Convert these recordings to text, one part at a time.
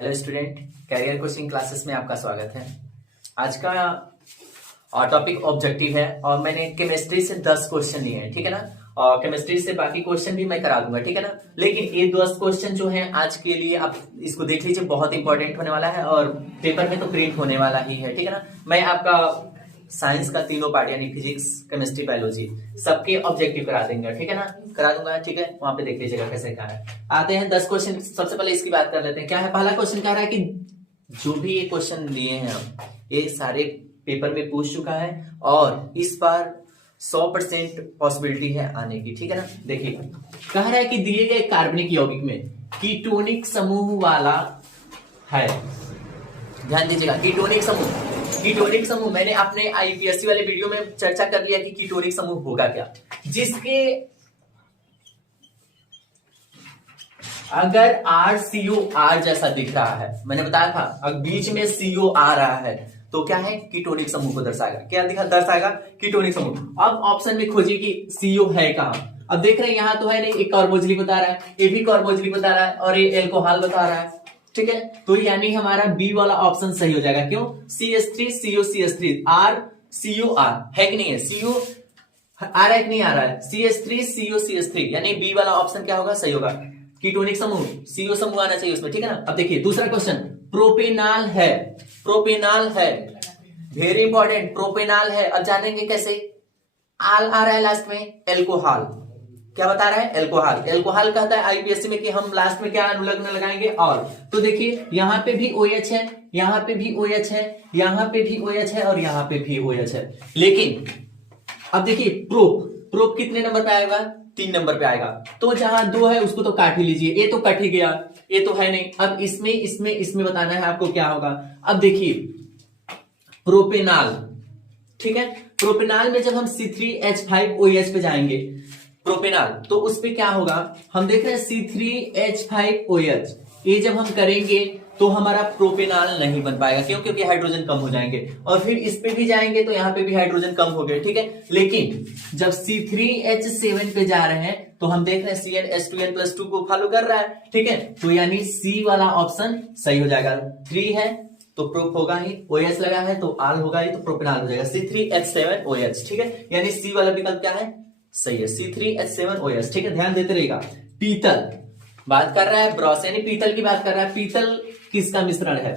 Hello student, career coaching classes में आपका स्वागत है। आज का टॉपिक ऑब्जेक्टिव है और मैंने केमिस्ट्री से 10 क्वेश्चन लिए हैं, ठीक है ना। और केमिस्ट्री से बाकी क्वेश्चन भी मैं करा दूंगा, ठीक है ना। लेकिन ये 10 क्वेश्चन जो है आज के लिए आप इसको देख लीजिए, बहुत इंपॉर्टेंट होने वाला है और पेपर में तो प्रिंट होने वाला ही है, ठीक है ना। मैं आपका साइंस का तीनों पार्ट यानी फिजिक्स, केमिस्ट्री, बायोलॉजी सबके ऑब्जेक्टिव करा देंगे, ठीक है ना। करा दूंगा, ठीक है। वहां पे देख लीजिएगा कैसे क्या है। आते हैं 10 क्वेश्चन। सबसे पहले इसकी बात कर लेते हैं। क्या है पहला क्वेश्चन? कह रहा है कि जो भी ये क्वेश्चन दिए हैं हम, ये सारे पेपर में पूछ चुका है और इस बार 100% पॉसिबिलिटी है आने की, ठीक है ना। देखिए, कह रहा है कि दिए गए कार्बनिक यौगिक में कीटोनिक समूह वाला है। ध्यान दीजिएगा, कीटोनिक समूह। कीटोनिक समूह मैंने अपने आईपीएससी वाले वीडियो में चर्चा कर लिया कि कीटोनिक समूह होगा क्या। जिसके अगर RCOR जैसा दिख रहा है, मैंने बताया था अगर बीच में CO आ रहा है तो क्या है? कीटोनिक समूह को दर्शाएगा। क्या दर्शाएगा? कीटोनिक समूह। अब ऑप्शन में खोजिए कि CO है कहां। अब देख रहे हैं यहां तो है नहीं, एक कार्बोजिलिक बता रहा है, ये भी कार्बोजिलिक बता रहा है और ये एल्कोहल बता रहा है, ठीक है। तो यानी हमारा बी वाला ऑप्शन सही हो जाएगा। क्यों? CH3 CO CH3 RCOR है कि नहीं है? CO आ रहा है कि नहीं आ रहा है? CH3 CO CH3 यानी बी वाला ऑप्शन क्या होगा? सही होगा। कीटोनिक समूह CO समूह आना चाहिए उसमें, ठीक है ना। अब देखिए दूसरा क्वेश्चन, प्रोपेनाल है। प्रोपेनाल है, वेरी इंपॉर्टेंट, प्रोपेनाल है। अब जानेंगे कैसे? आल आ रहा है लास्ट में, एल्कोहल। क्या बता रहा है? एल्कोहल। एल्कोहल कहता है आईपीएससी में कि हम लास्ट में क्या अनुलग्न लगाएंगे? और। तो देखिए यहां पे भी OH है, यहां पे भी OH है, यहां पे भी OH है और यहां पे भी OH है। लेकिन अब देखिए प्रोप कितने नंबर पे आएगा? 3 नंबर पे आएगा। तो जहां 2 है उसको तो काट ही लीजिए, ये तो कट ही गया, ये तो है नहीं। अब इसमें बताना है आपको क्या होगा। अब देखिए प्रोपेनाल, ठीक है। प्रोपेनाल में जब हम C3H5OH पे जाएंगे प्रोपेनाल, तो उस पे क्या होगा? हम देख रहे हैं C3H5OH, ये जब हम करेंगे तो हमारा प्रोपेनाल नहीं बन पाएगा। क्यों? क्योंकि हाइड्रोजन कम हो जाएंगे। और फिर इस पे भी जाएंगे तो यहाँ पे भी हाइड्रोजन कम हो गए, ठीक है। लेकिन जब C3H7 पे जा रहे हैं तो हम देख रहे हैं CnH2n+2 को फॉलो कर रहा है, ठीक है। तो यानी C वाला ऑप्शन सही हो जाएगा। 3 है तो प्रोप होगा ही, OH लगा है तो आल होगा ही, तो प्रोपेनाल हो जाएगा C3H7OH, ठीक है। यानी C वाला विकल्प क्या है? सही है, C3H7OH, ठीक है। ध्यान देते रहेगा। पीतल बात कर रहा है, ब्रॉस यानी पीतल की बात कर रहा है। पीतल किसका मिश्रण है?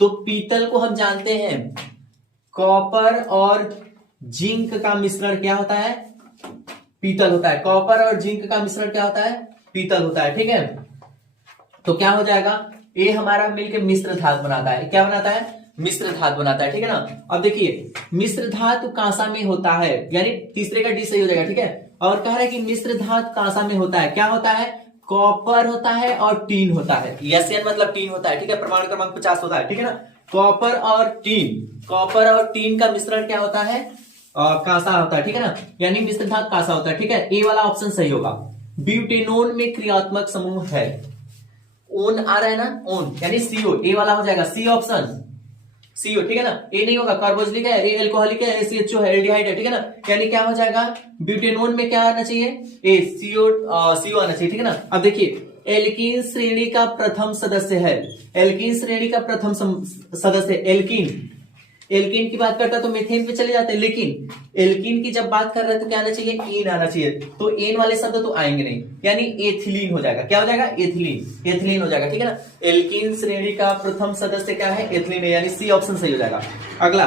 तो पीतल को हम जानते हैं कॉपर और जिंक का मिश्रण क्या होता है? पीतल होता है। कॉपर और जिंक का मिश्रण क्या होता है? पीतल होता है, ठीक है। तो क्या हो जाएगा? ये हमारा मिलकर मिश्र धातु बनाता है। क्या बनाता है? मिश्र धातु बनाता है, ठीक है ना। अब देखिए मिश्र धातु कांसा में होता है, यानी तीसरे का डी सही हो जाएगा, ठीक है। और कह रहा है कि मिश्र धातु कांसा में होता है। क्या होता है? कॉपर होता है और टीन होता है। SN मतलब टीन होता है, ठीक है। प्रमाण क्रमांक 50 होता है, ठीक है ना। कॉपर और टीन का मिश्रण क्या होता है? कांसा होता है, ठीक है ना। यानी मिश्र धातु कांसा होता है, ठीक है। ए वाला ऑप्शन सही होगा। ब्यूटेनोन में क्रियात्मक समूह है। ओन आ रहा है ना, ओन यानी CO, ए वाला हो जाएगा C ऑप्शन, CO, ठीक है ना। ए नहीं होगा, कार्बोजिलिक है, ए एल्कोहलिक है, CHO है, एल्डिहाइड है, ठीक है ना। यानी क्या हो जाएगा? ब्यूटेनोन में क्या आना चाहिए? CO आना चाहिए, ठीक है ना। अब देखिए एल्कीन श्रेणी का प्रथम सदस्य है। एल्कीन श्रेणी का प्रथम सदस्य एल्कीन की बात करता है तो मेथेन पे चले जाते हैं, लेकिन एल्कीन की जब बात कर रहे हैं तो क्या आना चाहिए? एन आना चाहिए। तो एन वाले शब्द तो आएंगे नहीं, यानी एथिलीन हो जाएगा। क्या हो जाएगा? एथिलीन हो जाएगा, ठीक है ना। एल्कीन श्रेणी का प्रथम सदस्य क्या है? एथिलीन है, यानी C ऑप्शन सही हो जाएगा। अगला,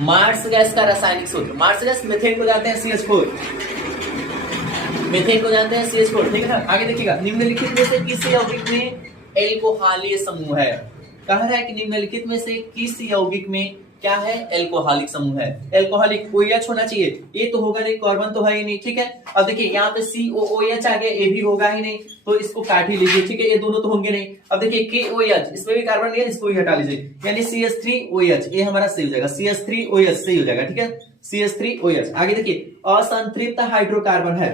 मार्स गैस का रासायनिक सूत्र। मार्स गैस, मेथेन को जानते हैं CH4, मेथेन को जानते हैं CH4, ठीक है ना। आगे देखिएगा, निम्नलिखित में से किस यौगिक में एल्कोहलीय समूह है? कह रहा है कि निम्नलिखित में से किस यौगिक में क्या है? एल्कोहलिक समूह है। एल्कोहलिक OH होना चाहिए, ये तो होगा नहीं, कार्बन तो है ही नहीं, ठीक है। अब देखिए यहाँ पे COOH आ गया, ये भी होगा ही नहीं, तो इसको काट ही लीजिए, ठीक है। ये दोनों तो होंगे नहीं। अब देखिए KOH, इसमें भी कार्बन नहीं है, इसको भी हटा लीजिए, यानी CH3OH, ये हमारा सही हो जाएगा। CH3OH सही हो जाएगा, ठीक है। CH3OH। आगे देखिए, असंतृप्त हाइड्रोकार्बन है।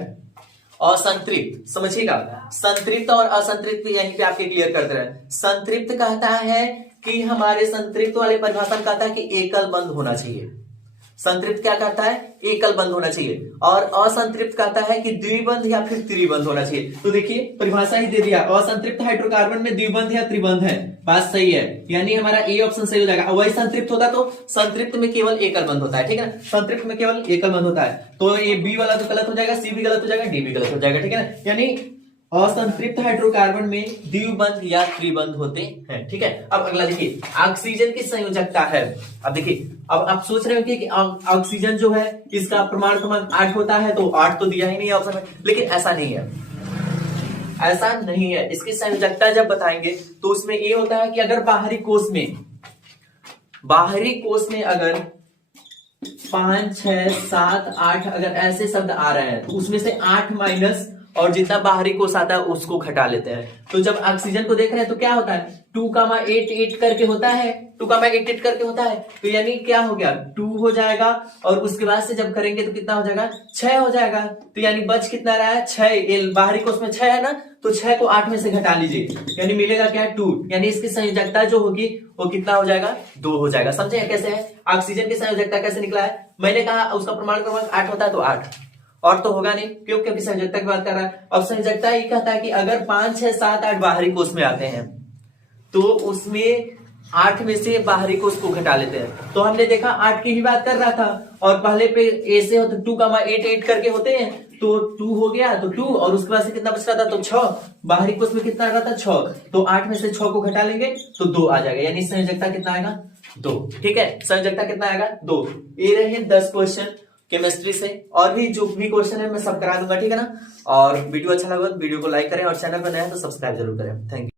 असंतृप्त समझिएगा, संतृप्त और असंतृप्त यहीं पे आपके क्लियर करते रहे। संतृप्त कहता है कि हमारे संतृप्त वाले परिभाषा कहता है कि एकल बंध होना चाहिए। संतृप्त क्या कहता है, एकल बंध होना चाहिए, और असंतृप्त कहता है कि द्विबंध या फिर त्रिबंध होना चाहिए। तो देखिए परिभाषा ही दे दिया, असंतृप्त हाइड्रोकार्बन में द्विबंध या त्रिबंध है, बात सही है, यानी हमारा ए ऑप्शन सही हो जाएगा। वही संतृप्त होता तो संतृप्त में केवल एकल बंध होता है, ठीक है ना, संतृप्त में केवल एकल बंध होता है, तो ये बी वाला तो गलत हो जाएगा, सी भी गलत हो जाएगा, डी भी गलत हो जाएगा, ठीक है ना, यानी असंतृप्त हाइड्रोकार्बन में द्विबंध या त्रिबंध होते हैं, ठीक है। अब अगला देखिए, ऑक्सीजन की संयोजकता है। अब देखिए, अब आप सोच रहे हो कि ऑक्सीजन जो है इसका परमाणु क्रमांक 8 होता है, तो 8 तो दिया ही नहीं है ऑप्शन में, लेकिन ऐसा नहीं है, ऐसा नहीं है। इसकी संयोजकता जब बताएंगे तो उसमें ये होता है कि अगर बाहरी कोश में अगर 5, 6, 7, 8 अगर ऐसे शब्द आ रहे हैं, तो उसमें से 8 माइनस और जितना बाहरी कोश आता है उसको घटा लेते हैं। तो जब ऑक्सीजन को देख रहे हैं तो क्या होता है, 2,8,8 करके होता है, 2,8,8 करके होता है, तो यानी क्या हो गया, 2 हो जाएगा, और उसके बाद से जब करेंगे तो कितना हो जाएगा, 6 हो जाएगा। तो यानी बच कितना रहा है, 6, बाहरी कोश में 6 है ना, तो 6 को 8 में से घटा लीजिए, यानी मिलेगा क्या, 2, यानी इसकी संयोजकता जो होगी वो कितना हो जाएगा, 2 हो जाएगा। समझे कैसे है, ऑक्सीजन की संयोजकता कैसे निकला है, मैंने कहा उसका परमाणु क्रमांक 8 होता है, तो 8 और तो होगा नहीं, क्योंकि अभी संयोजकता की बात कर रहा है। अब संयोजकता ये कहता है कि अगर 5, 6, 7, 8 बाहरी कोश में आते हैं, तो उसमें 8 में से बाहरी कोश को घटा लेते हैं। तो हमने देखा 8 की ही बात कर रहा था, और पहले पे ऐसे होते 2,8,8 करके होते हैं, तो 2 हो गया, तो 2, और उसके बाद से कितना बच रहा था, तो 6, बाहरी कोश में कितना रहा था, 6, तो 8 में से 6 को घटा लेंगे तो 2 आ जाएगा, यानी संयोजकता कितना आएगा, 2, ठीक है, संयोजकता कितना आएगा, 2। ये रहे 10 क्वेश्चन केमिस्ट्री से, और भी जो भी क्वेश्चन है मैं सब करा दूंगा, ठीक है ना। और वीडियो अच्छा लगा तो वीडियो को लाइक करें, और चैनल पर नया है तो सब्सक्राइब जरूर करें। Thank you.